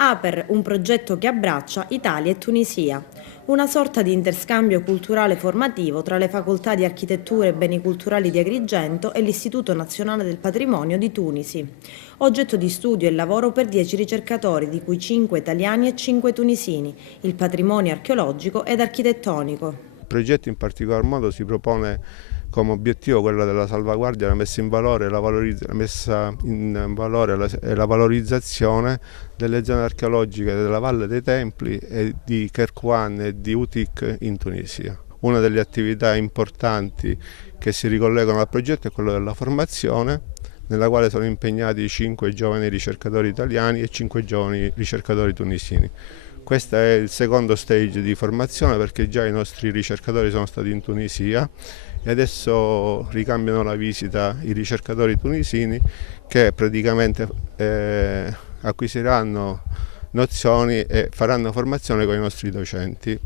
Aper, un progetto che abbraccia Italia e Tunisia, una sorta di interscambio culturale formativo tra le facoltà di architettura e beni culturali di Agrigento e l'Istituto Nazionale del Patrimonio di Tunisi. Oggetto di studio e lavoro per 10 ricercatori, di cui 5 italiani e 5 tunisini, il patrimonio archeologico ed architettonico. Il progetto in particolar modo si propone come obiettivo quello della salvaguardia, la messa in valore e la valorizzazione delle zone archeologiche della Valle dei Templi e di Kerkouan e di Utik in Tunisia. Una delle attività importanti che si ricollegano al progetto è quello della formazione, nella quale sono impegnati 5 giovani ricercatori italiani e 5 giovani ricercatori tunisini. Questo è il secondo stage di formazione, perché già i nostri ricercatori sono stati in Tunisia e adesso ricambiano la visita i ricercatori tunisini, che praticamente acquisiranno nozioni e faranno formazione con i nostri docenti.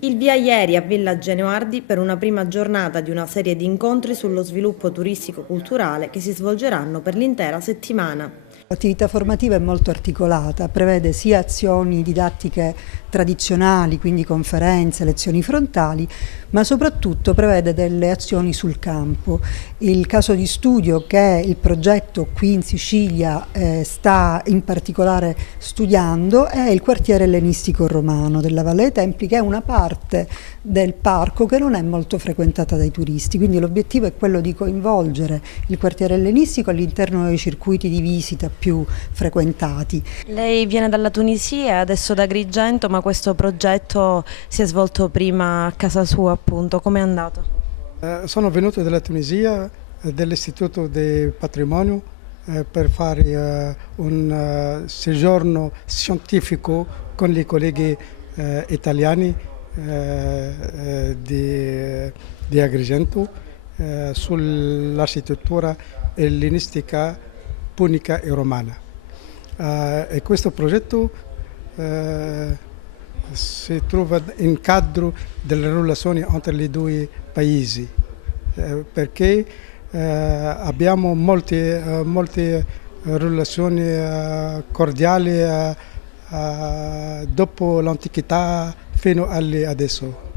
Il via ieri a Villa Genuardi per una prima giornata di una serie di incontri sullo sviluppo turistico-culturale che si svolgeranno per l'intera settimana. L'attività formativa è molto articolata, prevede sia azioni didattiche tradizionali, quindi conferenze, lezioni frontali, ma soprattutto prevede delle azioni sul campo. Il caso di studio che il progetto qui in Sicilia sta in particolare studiando è il quartiere ellenistico romano della Valle dei Templi, che è una parte del parco che non è molto frequentata dai turisti, quindi l'obiettivo è quello di coinvolgere il quartiere ellenistico all'interno dei circuiti di visita più frequentati. Lei viene dalla Tunisia e adesso da Agrigento, ma questo progetto si è svolto prima a casa sua, appunto. Come è andato? Sono venuto dalla Tunisia, dall'Istituto del Patrimonio, per fare un soggiorno scientifico con i colleghi italiani di Agrigento sull'architettura ellenistica, punica e romana. E questo progetto si trova in cadro delle relazioni tra i due paesi, perché abbiamo molte relazioni cordiali dopo l'antichità fino adesso.